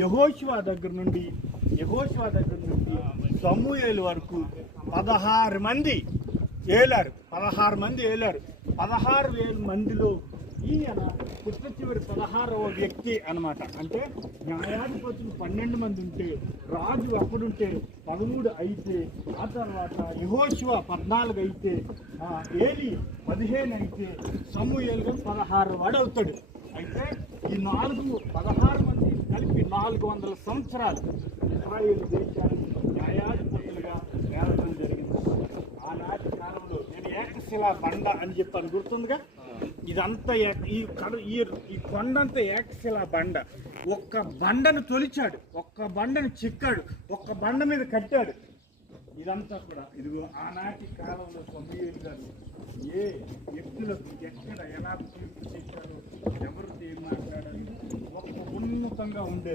యెహోషువ దగ్గర నుండి సమూయేలు వరకు 16 మంది ఏలారు. 16,000 మందిలో ఈయన పుట్ట చివరి 16వ వ్యక్తి అన్నమాట. అంటే న్యాయాధిపతులు 12 మంది ఉంటే, రాజు అప్పుడుంటే 13 అయితే, ఆ తర్వాత యెహోషువ 14 అయితే, ఏలీ 15 అయితే, సమూయేలు 16 వాడు అవుతాడు. అయితే ఈ 16 మంది కలిపి 400 సంవత్సరాలు ఇశ్రాయేలు దేశానికి న్యాయాధిపతులుగా వేలడం జరిగింది. ఆనాటి కాలంలో నేను ఏకశిలా బండ అని చెప్పాను, గుర్తుందిగా. ఇదంతా ఈ కొండంతా ఏకశిలా బండ. ఒక్క బండను తొలిచాడు, ఒక్క బండను చిక్కాడు, ఒక్క బండ మీద కట్టాడు. ఇదంతా కూడా ఇదిగో ఆనాటి కాలంలో సమూయేలు గారు ఏ వ్యక్తులకు ఎక్కడ ఎలా తీర్పు చేశారో, ఎవరితో ఏం మాట్లాడాలి, ఒక్క ఉన్నతంగా ఉండేది.